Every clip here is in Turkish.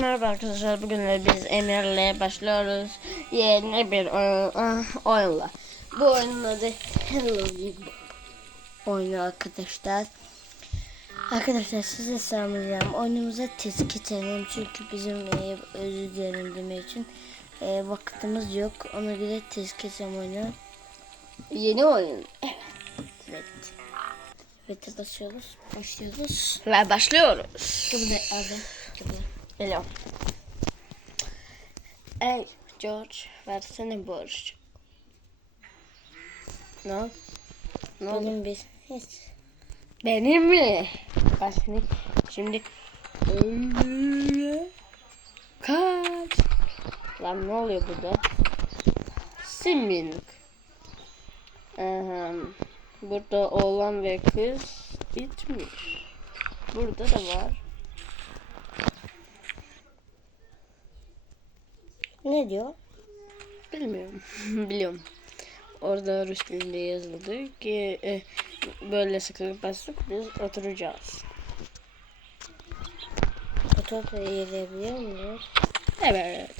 Merhaba arkadaşlar bugün biz Emir'le başlıyoruz yeni bir oyun, ah, oyunla. Bu oyunun adı Hello Neighbor oyunu arkadaşlar. Arkadaşlar size sormayacağım. Oyunumuza tezketelim çünkü bizim e, özür dilerim demek için e, vaktimiz yok. Ona göre tezketem oyunu. Yeni oyun. Evet. Evet. Evet basıyoruz. Başlıyoruz. Ve başlıyoruz. Kıvırdı abi. Kıvırdı. Geliyorum. Ey George versene borç. Ne? oldu? Ne oldu? Benim bir hiç. Benim mi? Bak şimdi. Şimdi. Kaç. Lan ne oluyor burada? Siming. Aha. Burada oğlan ve kız bitmiş. Burada da var. Ne diyor? Bilmiyorum. Biliyorum. Orada Rus dilinde yazıldı ki e, böyle sıkılıp bastık biz oturacağız. Fotoğraf yiyebiliyor muyuz? Evet.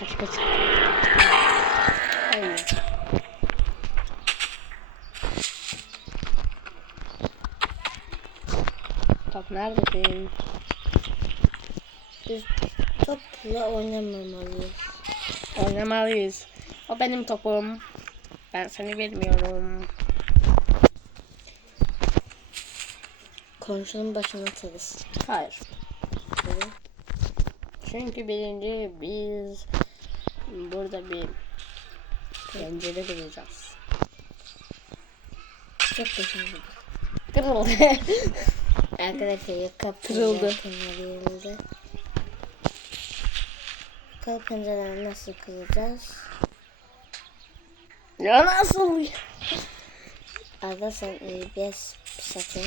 Kaç kaç. Aynen. Top neredesin? Biz topla oynamamalıyız. Oynamalıyız. O benim topum. Ben seni bilmiyorum. Konuşanın başına atarız. Hayır. Çünkü birinci biz burada bir pencere bulacağız. Çok başarılı. Kırıldı. Arkadaşlar yok kapı Kırıldı. Kapı pencereleri nasıl kıracağız? ya nasıl? Arda sen e, bez satın.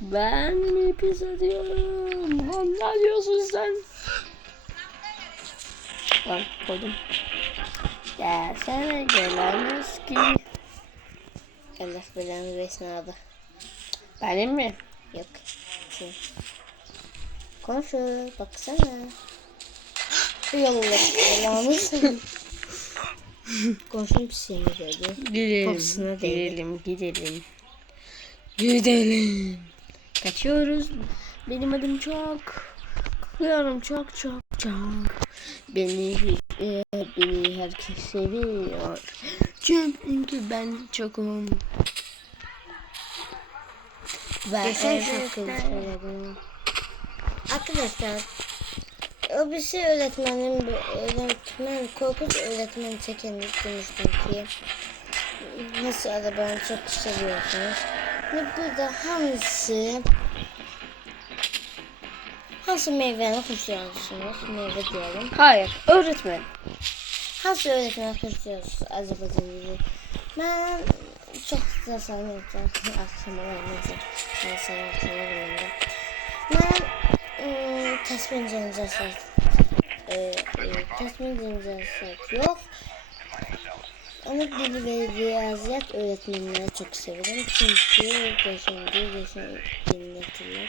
Ben mi pis ediyorum? Ne diyorsun sen? Lan koydum. Gelsene gelemez ki. Allah belanı versin Arda. Benim mi? Yok. Şey. Komşu baksana. Bir yolun belanı Komşunun pisliğini gördü. Gidelim. Kapısına değdi. Gidelim, gidelim. Gidelim. Kaçıyoruz. Benim adım çok. Korkuyorum çok çok çok. Beni e, beni herkes seviyor. Çünkü ben çokum. Ve şarkıyı söyledim. Arkadaşlar o bir şey öğretmenim, öğretmen, korkunç öğretmen çeken demiştim ki nasıl arabanı çok seviyorsunuz. Ve burada hangisi hangi meyveni hoşlanıyorsunuz? Meyve diyelim. Hayır, öğretmen. Hangi öğretmen hoşlanıyorsunuz Azerbaycan'da? Ben çok da sanıyorum. Akşam olayınca. Neyse akşam olayınca. Ben ıı, tasmin cenazesi e, tasmin cenazesi yok. Ama dili ve riyaziyat öğretmenleri çok severim. Çünkü yaşam dinletirler.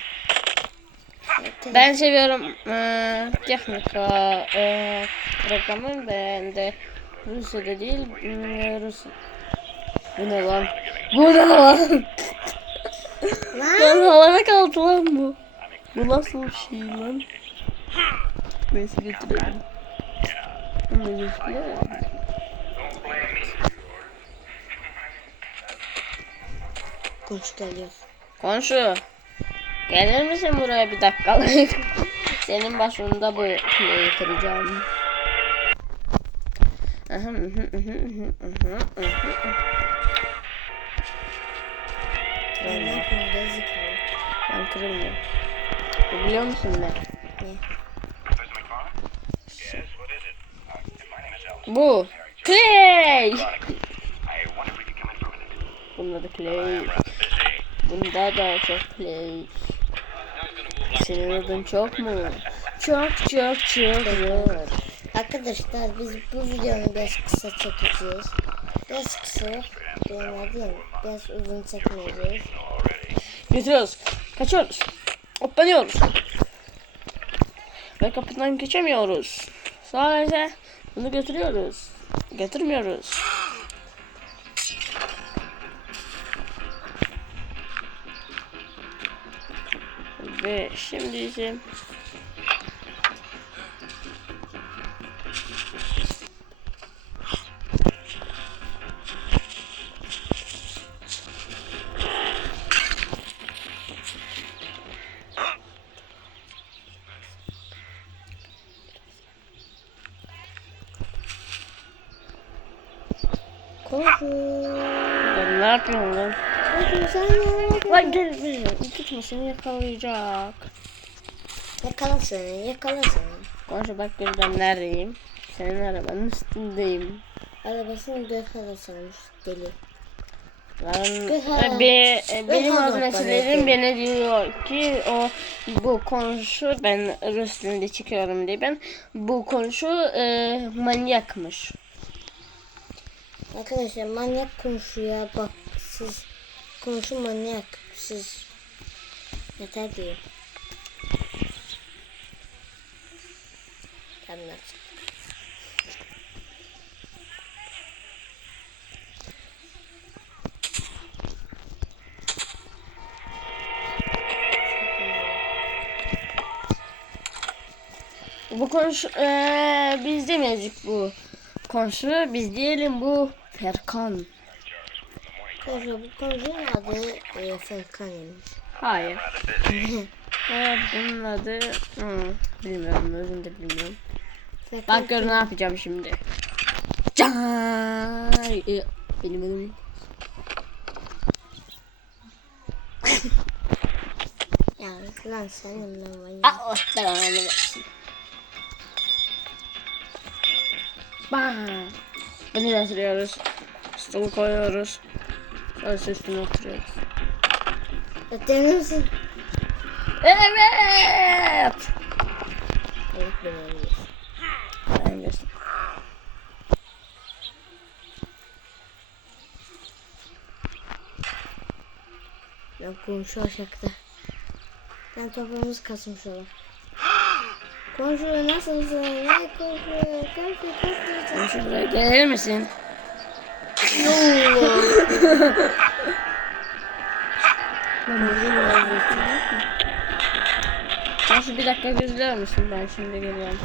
Ben seviyorum eee teknika eee programı ben de Rusya'da değil eee, Rus. Bu ne lan? Bu ne lan? lan havada kaldı lan bu. Bu nasıl bir şey lan? Neyse götürelim. Bunu götürelim. Konuş geliyor. Komşu. Gelir misin buraya bir dakikalık? Senin başında bu şeyi kıracağım. Aha, mhm, mhm, mhm, mhm, mhm. Ben ne Ben Biliyor musun? Ne? Bu. Clay. Bunda da Clay. Bunda da çok Clay. Senin adın çok mu? Çok çok çok yok. Arkadaşlar biz bu videonu biraz kısa çekeceğiz. Biraz kısa, değil, biraz uzun çekmeyeceğiz. Götürüyoruz. Kaçıyoruz. Hoplanıyoruz. Ve kapıdan geçemiyoruz. Sadece bunu götürüyoruz. Getirmiyoruz. Ve şimdi ise Komşu. ben ne yapıyorum lan? Komşu sen ya. Lan gel beni. Tutma seni yakalayacak. Yakala seni yakala seni. Konuşa bak gözden neredeyim? Senin arabanın üstündeyim. Arabasını dört hala sarmış deli. Lan, e, be, e, benim bak, bana diyor ki o bu komşu ben Rüstem'de çıkıyorum diye ben bu komşu e, manyakmış. Arkadaşlar manyak konuşuyor bak siz konuşun manyak siz yeter diyor. Tamam. Bu komşu e, biz demedik bu komşu biz diyelim bu Ferkan. Konuşuyor bu konuşuyor adı e, Ferkan'ymış. Hayır. evet bunun adı hmm, bilmiyorum özünü de bilmiyorum. Ferkan Bak gör ne yapacağım şimdi. Cay. E, Benim adım. yani lan senin ben var ya. Ah, Bam. Bunu yatırıyoruz. Stolu koyuyoruz. Sonra üstüne oturuyoruz. Öteni misin? Evet. Allah beni öyle. Ben geçtim. Ben komşu aşağıda. Ben toprağımız kasmış ola. Komşu nasılsın? Komşu? Komşu komşu. Şu buraya gelir misin? Sen şu bir dakika gözler misin? Ben şimdi geliyorum.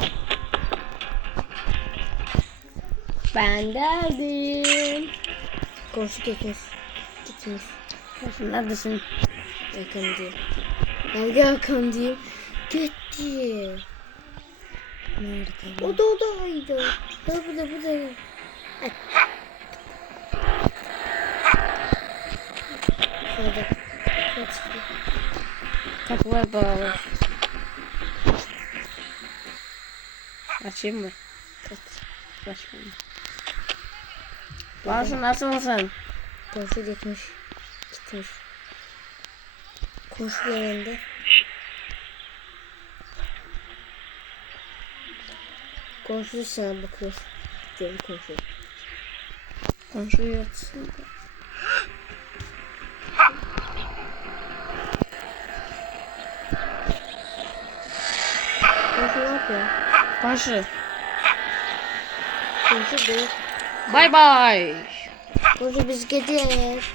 Ben geldim. Komşu gitmiş. Gitmiş. Sen neredesin? Yakın değil. Nerede yakın değil? Gitti. Nerede? O da o da oydu. Ha bu da bu da. Hadi. Kaç. Kapılar bağlı. Açayım mı? Kaç. Açmayayım. Bağırsın nasılsın? Komşu gitmiş. Gitmiş. Komşu yanında. Komşu sana bakıyor. Diğer komşu. Komşu yatsın. Komşu ne yapıyor? Komşu. Komşu değil. Bay bay. Komşu biz gidiyoruz.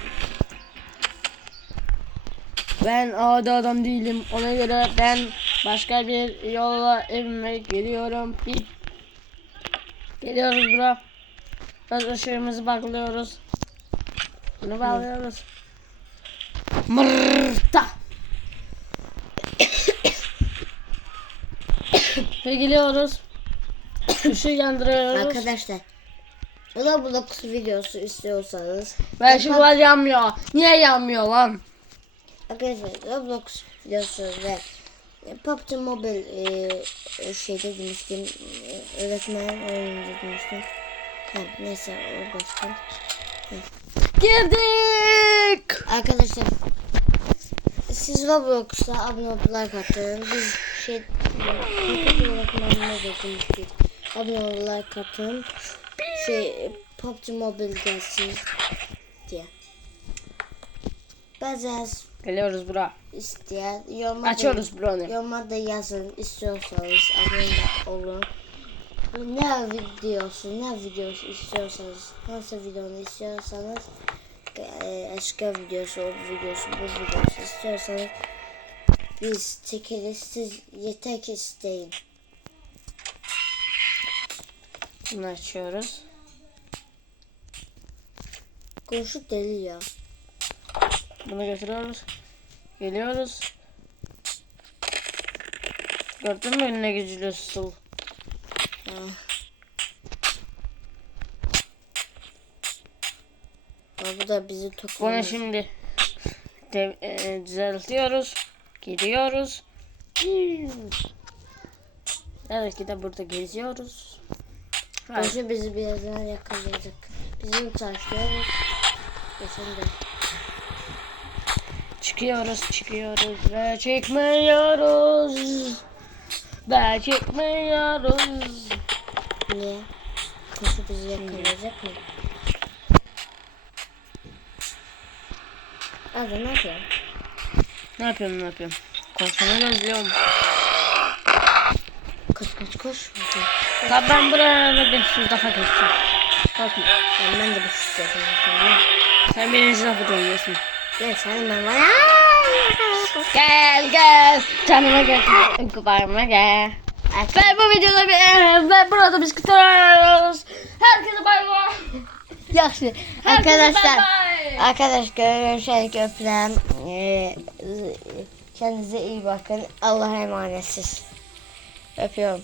Ben adi adam değilim. Ona göre ben başka bir yolla evime geliyorum. Bip. Geliyoruz bro. Öz ışığımızı bağlıyoruz. Bunu bağlıyoruz. Mırta. Ve geliyoruz. Işığı yandırıyoruz. Arkadaşlar. Roblox videosu istiyorsanız Ben şu var yanmıyor. Niye yanmıyor lan? Arkadaşlar Roblox videosu ve PUBG Mobile e, e, şeyde demiştim. E, öğretmen oyununda demiştim. Ha, neyse o başka. Girdik. Arkadaşlar siz Roblox'ta abone olup like atın. Biz şey öğretmenine de demiştik. Abone olup like atın. Şey PUBG Mobile gelsin Bəzən Geliyoruz bura. istəyər. Yoruma Açıyoruz buranı. Yoruma da yazın istiyorsanız abone olun. Ne videosu, ne videosu istiyorsanız, nasıl videonu istiyorsanız, e, videosu, o videosu, bu videosu istiyorsanız biz çekeriz. Siz yeter ki isteyin. Bunu açıyoruz. Komşu deli ya. Bunu götürüyoruz. Geliyoruz. Gördün mü ne güçlü su? Ah. Ha, bu da bizi Bunu tokluyor. şimdi de, e, düzeltiyoruz. Gidiyoruz. Evet ki de burada geziyoruz. Komşu bizi birazdan yakalayacak. Bizim taşlıyoruz. De. Çıkıyoruz, çıkıyoruz ve çekmiyoruz. Ve çekmiyoruz. Niye? Komşu bizi yakalayacak mı? Abi ne yapıyorsun? Ne yapıyorum, ne yapıyorum? Komşumu gözlüyorum. Koş koş koş. Tabi ben buraya 500 defa geçtim. Korkma. Ben de bu şu yapıyorum. Sen birinci defa dönüyorsun. Ne sen ben bana. Gel gel. Canıma gel. Kubarıma gel. Ve bu videoda bir ve burada biz kutluyoruz. Herkese bay bay. Yaxşı. Herkese Arkadaşlar. bay bay. Arkadaşlar görüşürüz öpürəm. Ee, kendinize iyi bakın. Allah'a emanetsiniz. Öpüyorum.